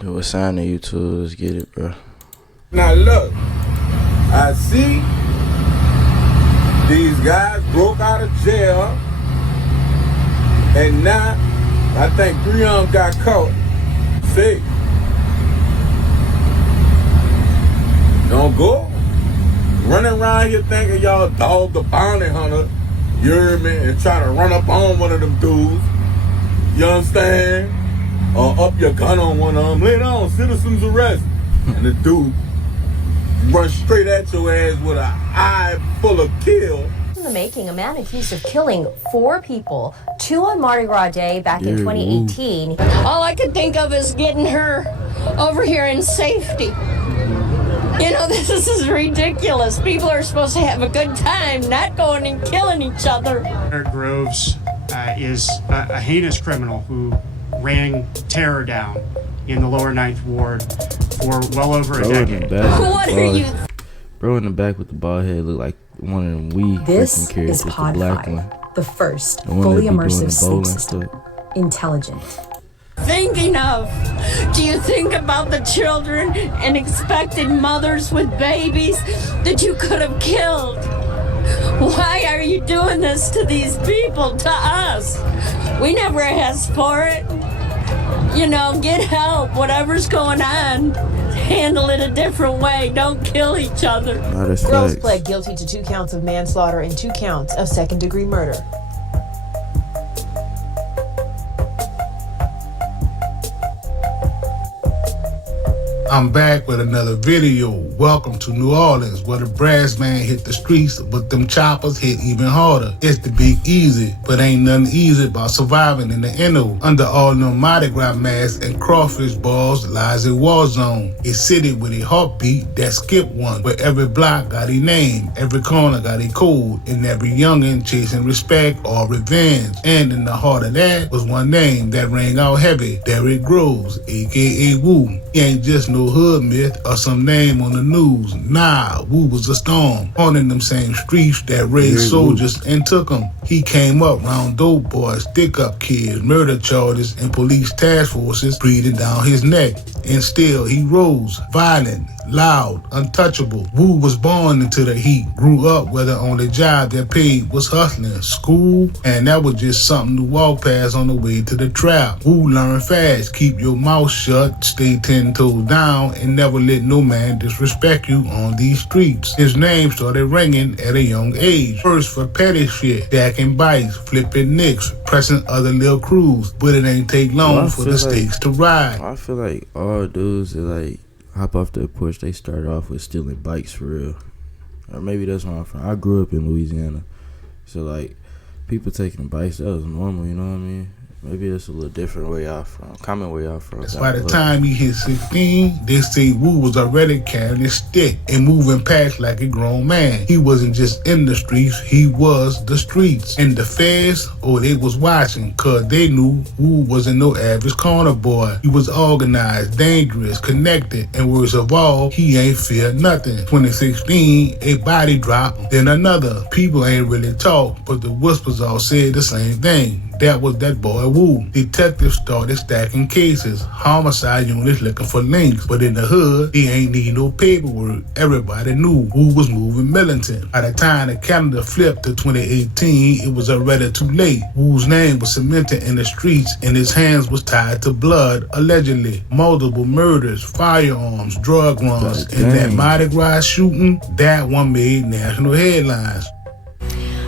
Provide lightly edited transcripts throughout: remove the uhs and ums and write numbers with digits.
Yo, what sign are you to? Let's get it, bro. Now look, I see these guys broke out of jail, and now I think 3 of them got caught. See, don't go running around here thinking y'all dog the bounty hunter, you hear me, and try to run up on one of them dudes. You understand? Or up your gun on one of them. Later on, citizens arrest. And the dude run straight at your ass with an eye full of kill. In the making, a man accused of killing 4 people, 2 on Mardi Gras Day back in 2018. All I could think of is getting her over here in safety. You know, this is ridiculous. People are supposed to have a good time, not going and killing each other. Derrick Groves is a heinous criminal who ran terror down in the lower 9th Ward for well over a decade. What are you? Bro in the back with the bald head look like one of them weed This characters, is the black Pod5, one. the first The one fully that be doing immersive the sleep bowling system. stuff. Intelligent. Thinking of? Do you think about the children and expected mothers with babies that you could have killed? Why are you doing this to these people, to us? We never asked for it. You know, get help, whatever's going on. Handle it a different way. Don't kill each other. Groves pled guilty to 2 counts of manslaughter and 2 counts of second-degree murder. I'm back with another video. Welcome to New Orleans, where the brass man hit the streets, but them choppers hit even harder. It's the Big Easy, but ain't nothing easy about surviving in the NO. Under all them Mardi Gras masks and crawfish balls lies a war zone. A city with a heartbeat that skipped one, where every block got a name, every corner got a code, and every youngin' chasing respect or revenge. And in the heart of that was one name that rang out heavy, Derrick Groves, aka Woo. He ain't just no hood myth or some name on the news. Nah, Woo was a storm, haunting them same streets that raised soldiers and took them. He came up round dope boys, stick-up kids, murder charges, and police task forces breathing down his neck. And still he rose, violent, loud, untouchable. Woo was born into the heat, grew up where the only job that paid was hustling, school, and that was just something to walk past on the way to the trap. Woo learned fast, keep your mouth shut, stay 10 toes down, and never let no man disrespect you on these streets. His name started ringing at a young age. First for petty shit, stacking bikes, flipping nicks, pressing other little crews, but it ain't take long for the stakes to ride. I feel like all dudes that like hop off the porch, they started off with stealing bikes for real. Or maybe that's where I'm from. I grew up in Louisiana, so like people taking bikes, that was normal, you know what I mean? Maybe it's a little different where y'all from, common where y'all from. By the time he hit 16, they say Woo was already carrying his stick and moving past like a grown man. He wasn't just in the streets, he was the streets. And the feds, they was watching, cause they knew Woo wasn't no average corner boy. He was organized, dangerous, connected, and worst of all, he ain't fear nothing. 2016, a body drop, then another. People ain't really talk, but the whispers all said the same thing. That was that boy Woo. Detectives started stacking cases. Homicide units looking for links. But in the hood, he ain't need no paperwork. Everybody knew Woo was moving militant. By the time the calendar flipped to 2018, it was already too late. Woo's name was cemented in the streets and his hands was tied to blood, allegedly. Multiple murders, firearms, drug runs, and that Mardi Gras shooting, that one made national headlines.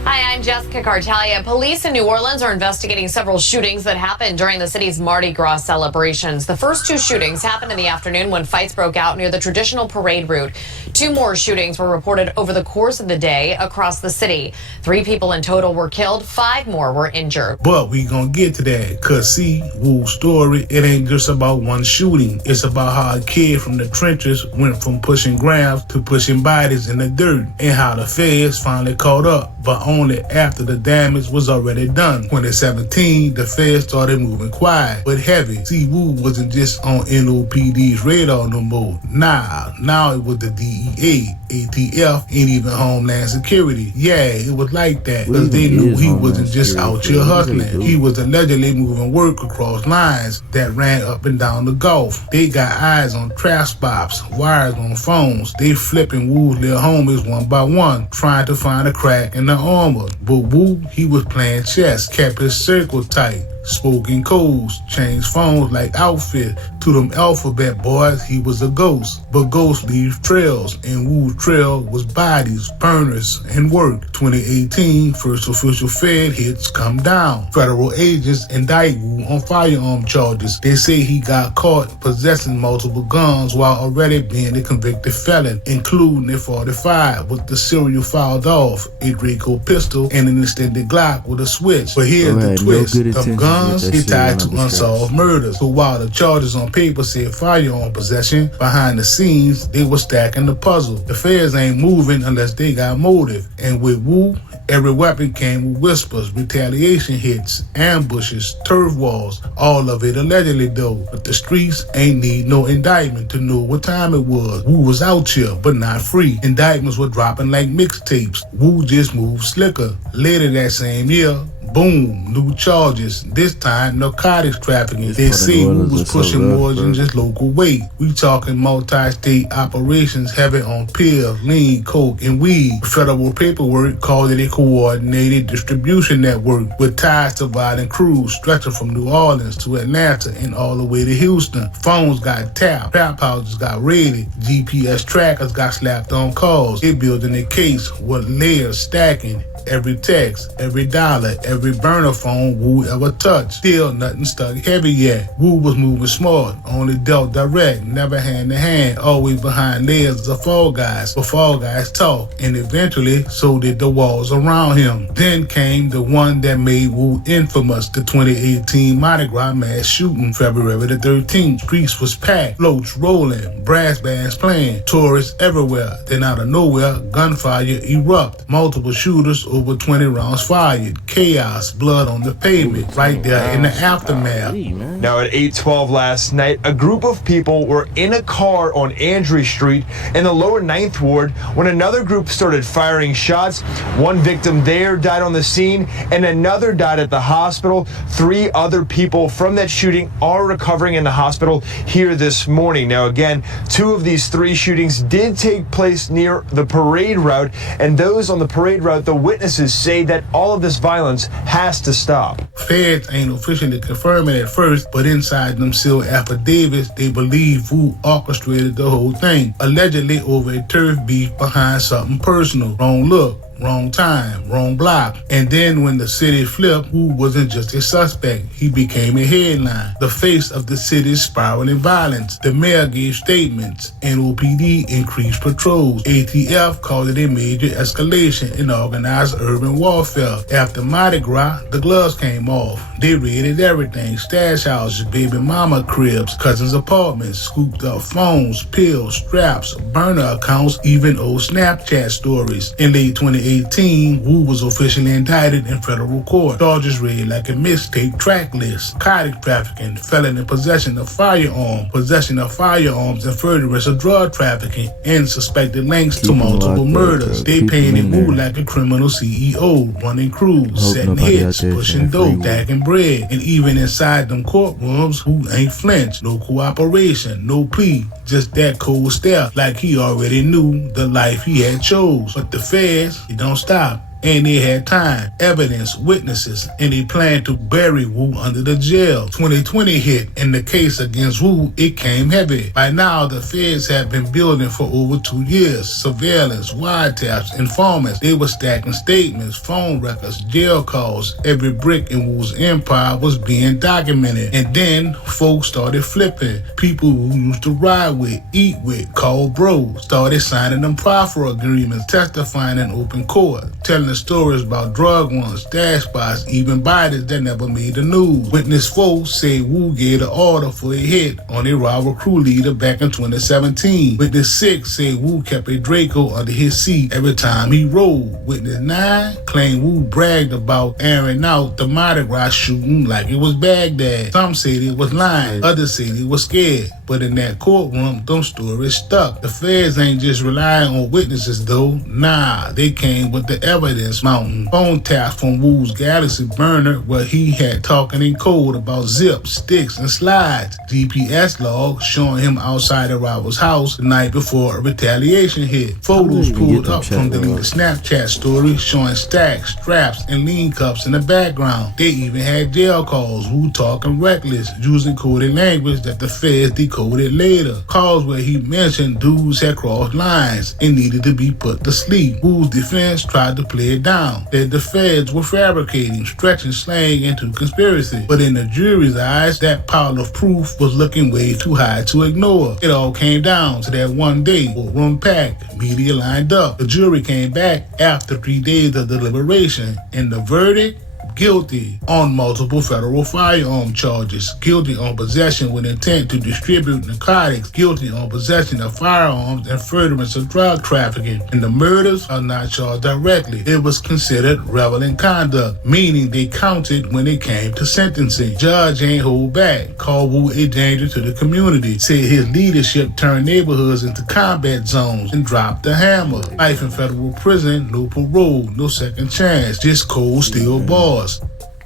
Hi, I'm Jessica Cartalia. Police in New Orleans are investigating several shootings that happened during the city's Mardi Gras celebrations. The first 2 shootings happened in the afternoon when fights broke out near the traditional parade route. 2 more shootings were reported over the course of the day across the city. 3 people in total were killed, 5 more were injured. But we gonna get to that, cause see, Woo's story, it ain't just about one shooting. It's about how a kid from the trenches went from pushing grams to pushing bodies in the dirt, and how the feds finally caught up. but only after the damage was already done. 2017, the Feds started moving quiet, but heavy. See, Wu wasn't just on NOPD's radar no more. Now it was the DEA, ATF, and even Homeland Security. Yeah, it was like that, because they knew he wasn't just out here hustling. He was allegedly moving work across lines that ran up and down the Gulf. They got eyes on trap spots, wires on phones. They flipping Wu's little homies one by one, trying to find a crack in the armor. But Wu, he was playing chess, kept his circle tight. Spoken codes, changed phones like outfit. To them alphabet boys, he was a ghost. But ghosts leave trails, and Wu's trail was bodies, burners, and work. 2018, first official Fed hits come down. Federal agents indict Wu on firearm charges. They say he got caught possessing multiple guns while already being a convicted felon, including a 45 with the serial filed off, a Draco pistol, and an extended Glock with a switch. But here's the twist. Them guns, he tied to unsolved murders. So while the charges on paper said firearm possession, behind the scenes, they were stacking the puzzle. The feds ain't moving unless they got motive. And with Wu, every weapon came with whispers, retaliation hits, ambushes, turf walls, all of it allegedly though. But the streets ain't need no indictment to know what time it was. Wu was out here, but not free. Indictments were dropping like mixtapes. Wu just moved slicker. Later that same year, boom, new charges. This time, narcotics trafficking. They say Wu was pushing more than just local weight. We talking multi-state operations heavy on pills, lean, coke, and weed. Federal paperwork called it a coordinated distribution network with ties to violent crews stretching from New Orleans to Atlanta and all the way to Houston. Phones got tapped, trap houses got raided, GPS trackers got slapped on calls. They building a case with layers stacking. Every text, every dollar, every burner phone Wu ever touched. Still nothing stuck heavy yet. Wu was moving smart, only dealt direct, never hand to hand, always behind layers of fall guys. But fall guys talk, and eventually so did the walls around him. Then came the one that made Wu infamous, the 2018 Mardi Gras mass shooting, February the 13th. Streets was packed, floats rolling, brass bands playing, tourists everywhere. Then out of nowhere, gunfire erupt. Multiple shooters, over 20 rounds fired. Chaos, blood on the pavement, right there in the aftermath. Now at 8:12 last night, a group of people were in a car on Andrew Street in the lower 9th Ward when another group started firing shots. One victim there died on the scene and another died at the hospital. 3 other people from that shooting are recovering in the hospital here this morning. Now again, 2 of these 3 shootings did take place near the parade route, and those on the parade route, the witnesses say that all of this violence has to stop. Feds ain't officially confirming at first, but inside them sealed affidavits, they believe Wu orchestrated the whole thing, allegedly over a turf beef behind something personal. Wrong look, wrong time, wrong block. And then when the city flipped, Wu wasn't just a suspect. He became a headline, the face of the city's spiraling violence. The mayor gave statements. NOPD increased patrols. ATF called it a major escalation in organized urban warfare. After Mardi Gras, the gloves came off. They raided everything: stash houses, baby mama cribs, cousins' apartments, scooped up phones, pills, straps, burner accounts, even old Snapchat stories. In late 2018, Wu was officially indicted in federal court. Charges read like a mixtape track list: narcotic trafficking, felon in possession of firearms, possession of firearms and furtherance of drug trafficking, and suspected links to multiple murders. They painted Wu like a criminal CEO, running crews, setting hits, pushing dope, stacking bread. And even inside them courtrooms, Wu ain't flinched. No cooperation, no plea, just that cold stare, like he already knew the life he had chose. But the feds, they don't stop. And they had time, evidence, witnesses, and they planned to bury Wu under the jail. 2020 hit, and the case against Wu, it came heavy. By now, the feds had been building for over 2 years. Surveillance, wiretaps, informants. They were stacking statements, phone records, jail calls. Every brick in Wu's empire was being documented. And then, folks started flipping. People who used to ride with, eat with, call bros, started signing them proffer agreements, testifying in open court, telling telling stories about drug runs, stash spots, even bodies that never made the news. Witness 4 say Wu gave the order for a hit on a rival crew leader back in 2017. Witness 6 say Wu kept a Draco under his seat every time he rode. Witness 9 claimed Wu bragged about airing out the Mardi Gras shooting like it was Baghdad. Some say they was lying, others say they was scared. But in that courtroom, them stories stuck. The feds ain't just relying on witnesses though. Nah, they came with the evidence mountain. Phone taps from Wu's Galaxy burner where he had talking in code about zips, sticks, and slides. GPS logs showing him outside the rival's house the night before a retaliation hit. Photos pulled up from deleted Snapchat stories showing stacks, straps, and lean cups in the background. They even had jail calls. Wu talking reckless, using coded language that the feds decoded later. Calls where he mentioned dudes had crossed lines and needed to be put to sleep. Wu's defense tried to play it down, that the feds were fabricating, stretching slang into conspiracy. But in the jury's eyes, that pile of proof was looking way too high to ignore. It all came down to that one day, room packed, media lined up. The jury came back after 3 days of deliberation, and the verdict? Guilty on multiple federal firearm charges, guilty on possession with intent to distribute narcotics, guilty on possession of firearms and furtherance of drug trafficking. And the murders are not charged directly. It was considered relevant conduct, meaning they counted when it came to sentencing. Judge ain't hold back, called Wu a danger to the community, said his leadership turned neighborhoods into combat zones, and dropped the hammer. Life in federal prison, no parole, no second chance, just cold steel bars.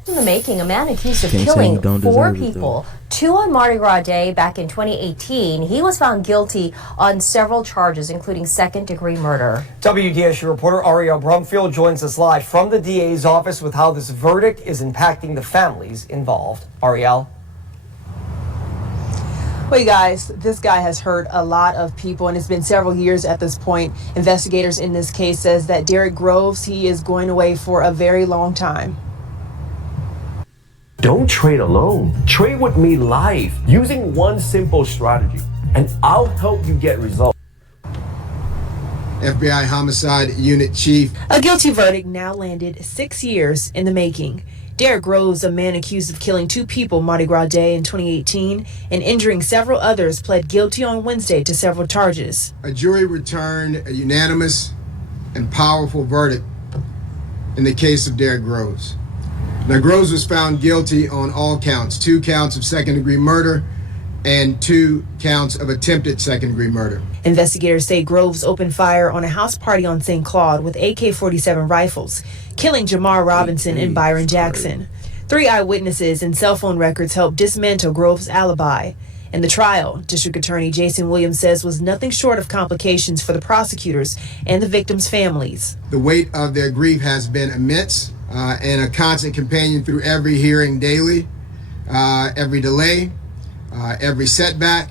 In the making, a man accused of killing 4 people, 2 on Mardi Gras Day back in 2018. He was found guilty on several charges, including second-degree murder. WDSU reporter Ariel Brumfield joins us live from the DA's office with how this verdict is impacting the families involved. Ariel? Well, you guys, this guy has hurt a lot of people, and it's been several years at this point. Investigators in this case says that Derrick Groves, he is going away for a very long time. Don't trade alone. Trade with me live using one simple strategy, and I'll help you get results. FBI Homicide Unit Chief. A guilty verdict now landed 6 years in the making. Derrick Groves, a man accused of killing 2 people Mardi Gras Day in 2018 and injuring several others, pled guilty on Wednesday to several charges. A jury returned a unanimous and powerful verdict in the case of Derrick Groves. Now, Groves was found guilty on all counts, 2 counts of second-degree murder and 2 counts of attempted second-degree murder. Investigators say Groves opened fire on a house party on St. Claude with AK-47 rifles, killing Jamar Robinson and Byron Jackson. 3 eyewitnesses and cell phone records helped dismantle Groves' alibi. In the trial, District Attorney Jason Williams says was nothing short of complications for the prosecutors and the victims' families. The weight of their grief has been immense. And a constant companion through every hearing daily, every delay, every setback.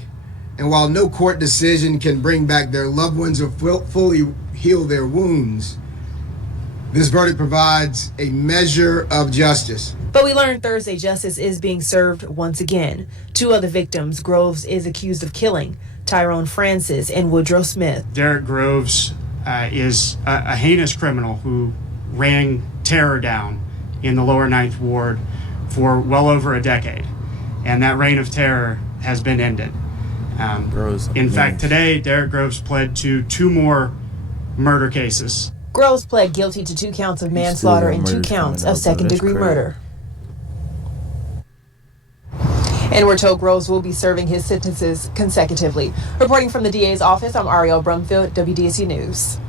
And while no court decision can bring back their loved ones or fully heal their wounds, this verdict provides a measure of justice. But we learned Thursday justice is being served once again. 2 other victims Groves is accused of killing, Tyrone Francis and Woodrow Smith. Derrick Groves is a heinous criminal who ran terror down in the lower 9th Ward for well over a decade. And that reign of terror has been ended. In fact, today, Derrick Groves pled to 2 more murder cases. Groves pled guilty to 2 counts of manslaughter and 2 counts of second-degree murder. And we're told Groves will be serving his sentences consecutively. Reporting from the DA's office, I'm Ariel Brumfield, WDSU News.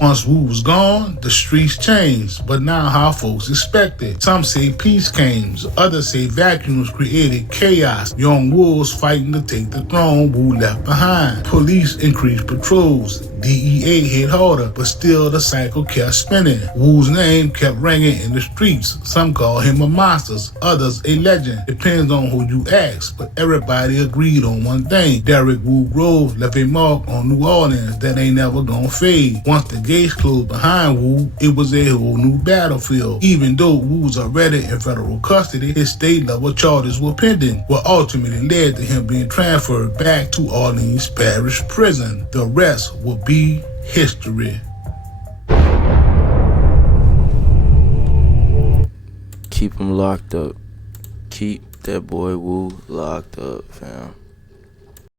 Once Wu was gone, the streets changed, but not how folks expected. Some say peace came, others say vacuums created chaos. Young wolves fighting to take the throne Wu left behind. Police increased patrols. DEA hit harder, but still the cycle kept spinning. Wu's name kept ringing in the streets. Some call him a monster, others a legend. Depends on who you ask, but everybody agreed on one thing. Derrick Wu Groves left a mark on New Orleans that ain't never gonna fade. Once the gates closed behind Wu, it was a whole new battlefield. Even though Wu was already in federal custody, his state-level charges were pending, what ultimately led to him being transferred back to Orleans Parish Prison. The rest will be history. Keep him locked up. Keep that boy Wu locked up, fam.